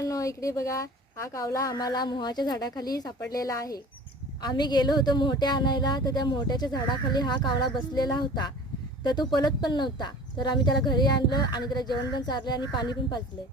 मित्रांनो, इकडे बघा, हा कावळा आम्हाला मोहाच्या झाडाखाली सापडलेला आहे। आम्ही गेलो होतो मोठे आणायला, तर त्या मोठ्याच्या झाडाखाली हा कावळा बसलेला होता। तर तो पळत पण नव्हता। तर आम्ही त्याला घरी आणलं आणि त्याला जेवण पण चारले आणि पाणी पण पाजले।